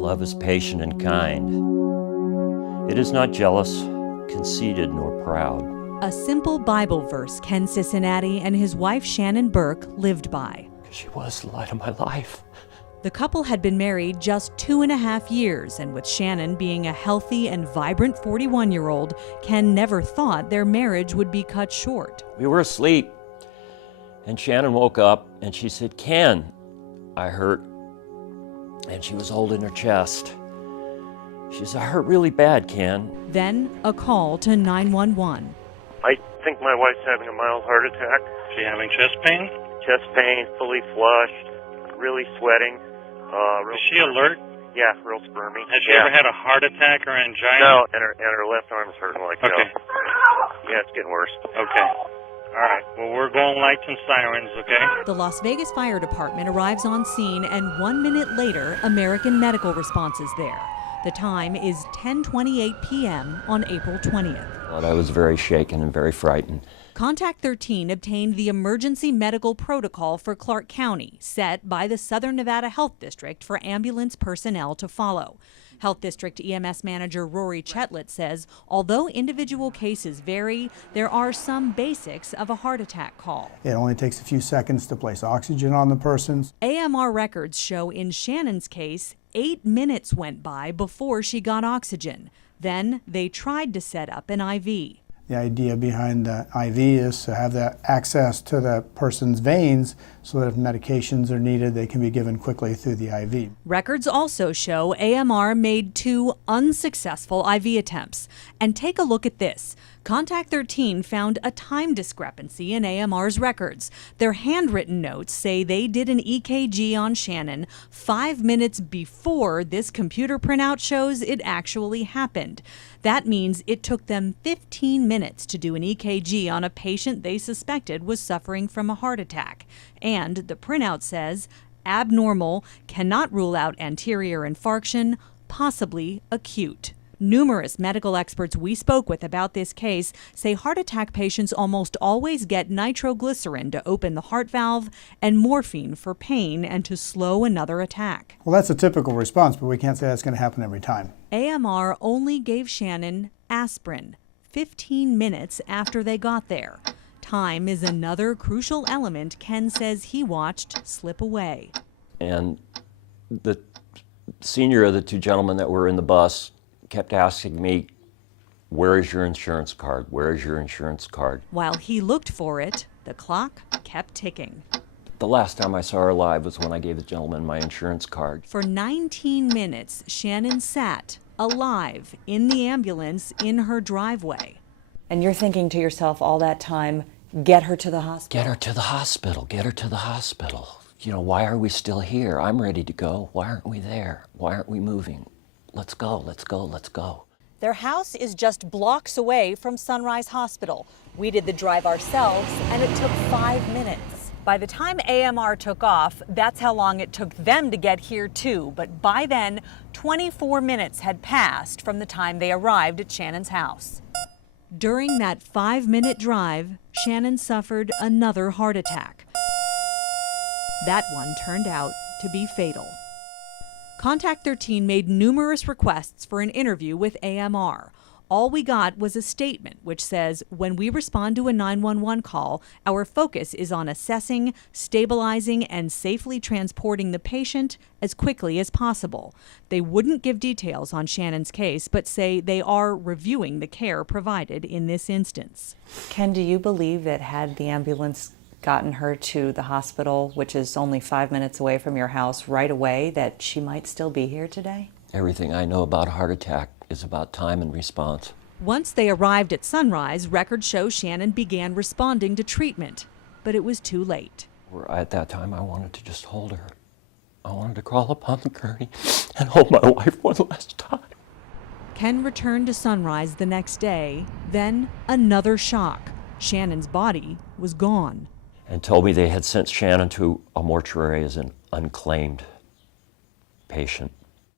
Love is patient and kind. It is not jealous, conceited, nor proud. A simple Bible verse Ken Cincinnati and his wife Shannon Burke lived by. She was the light of my life. The couple had been married just 2.5 years, and with Shannon being a healthy and vibrant 41-year-old, Ken never thought their marriage would be cut short. We were asleep, and Shannon woke up and she said, "Ken, I hurt." And she was holding her chest. She said, "I hurt really bad, Ken." Then a call to 911. I think my wife's having a mild heart attack. She having chest pain? Chest pain, fully flushed, really sweating. Is she alert? Yeah, real spermy. Has she ever had a heart attack or angina? No, and her left arm's hurting like Okay. hell. Yeah, it's getting worse. Okay. All right. Well, we're going lights and sirens, okay? The Las Vegas Fire Department arrives on scene, and 1 minute later, American Medical Response is there. The time is 10:28 p.m. on April 20th. But I was very shaken and very frightened. Contact 13 obtained the emergency medical protocol for Clark County, set by the Southern Nevada Health District for ambulance personnel to follow. Health District EMS Manager Rory Chetlett says, although individual cases vary, there are some basics of a heart attack call. It only takes a few seconds to place oxygen on the person. AMR records show in Shannon's case, 8 minutes went by before she got oxygen. Then they tried to set up an IV. The idea behind the IV is to have that access to the person's veins so that if medications are needed, they can be given quickly through the IV. Records also show AMR made 2 unsuccessful IV attempts. And take a look at this. Contact 13 found a time discrepancy in AMR's records. Their handwritten notes say they did an EKG on Shannon 5 minutes before this computer printout shows it actually happened. That means it took them 15 minutes to do an EKG on a patient they suspected was suffering from a heart attack. And the printout says, abnormal, cannot rule out anterior infarction, possibly acute. Numerous medical experts we spoke with about this case say heart attack patients almost always get nitroglycerin to open the heart valve and morphine for pain and to slow another attack. Well, that's a typical response, but we can't say that's going to happen every time. AMR only gave Shannon aspirin 15 minutes after they got there. Time is another crucial element Ken says he watched slip away. And the senior of the 2 gentlemen that were in the bus kept asking me, "Where is your insurance card? Where is your insurance card?" While he looked for it, the clock kept ticking. The last time I saw her alive was when I gave the gentleman my insurance card. For 19 minutes, Shannon sat alive in the ambulance in her driveway. And you're thinking to yourself all that time, get her to the hospital. Get her to the hospital, get her to the hospital. You know, why are we still here? I'm ready to go. Why aren't we there? Why aren't we moving? Let's go, let's go, let's go. Their house is just blocks away from Sunrise Hospital. We did the drive ourselves, and it took 5 minutes. By the time AMR took off, that's how long it took them to get here too. But by then, 24 minutes had passed from the time they arrived at Shannon's house. During that 5-minute drive, Shannon suffered another heart attack. That one turned out to be fatal. Contact 13 made numerous requests for an interview with AMR. All we got was a statement which says, when we respond to a 911 call, our focus is on assessing, stabilizing, and safely transporting the patient as quickly as possible. They wouldn't give details on Shannon's case, but say they are reviewing the care provided in this instance. Ken, do you believe that had the ambulance gotten her to the hospital, which is only 5 minutes away from your house, right away, that she might still be here today? Everything I know about a heart attack is about time and response. Once they arrived at Sunrise, records show Shannon began responding to treatment, but it was too late. At that time, I wanted to just hold her. I wanted to crawl up on the gurney and hold my wife one last time. Ken returned to Sunrise the next day, then another shock. Shannon's body was gone. And told me they had sent Shannon to a mortuary as an unclaimed patient.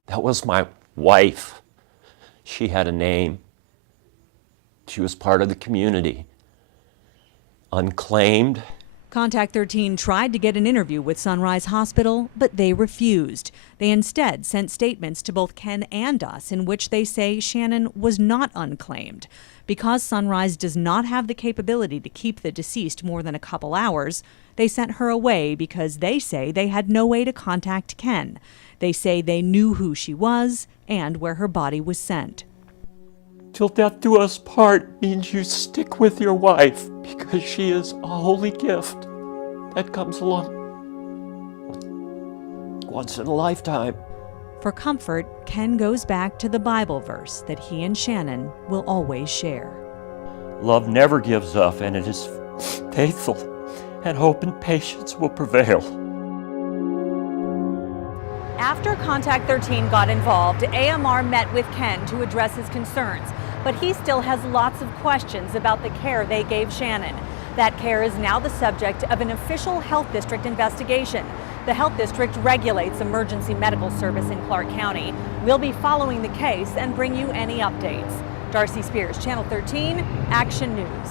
That was my wife. She had a name. She was part of the community. Unclaimed Contact 13 tried to get an interview with Sunrise Hospital, but they refused. They instead sent statements to both Ken and us in which they say Shannon was not unclaimed. Because Sunrise does not have the capability to keep the deceased more than a couple hours, they sent her away because they say they had no way to contact Ken. They say they knew who she was and where her body was sent. Till death do us part means you stick with your wife because she is a holy gift that comes along once in a lifetime. For comfort, Ken goes back to the Bible verse that he and Shannon will always share. Love never gives up, and it is faithful, and hope and patience will prevail. After Contact 13 got involved, AMR met with Ken to address his concerns, but he still has lots of questions about the care they gave Shannon. That care is now the subject of an official health district investigation. The health district regulates emergency medical service in Clark County. We'll be following the case and bring you any updates. Darcy Spears, Channel 13, Action News.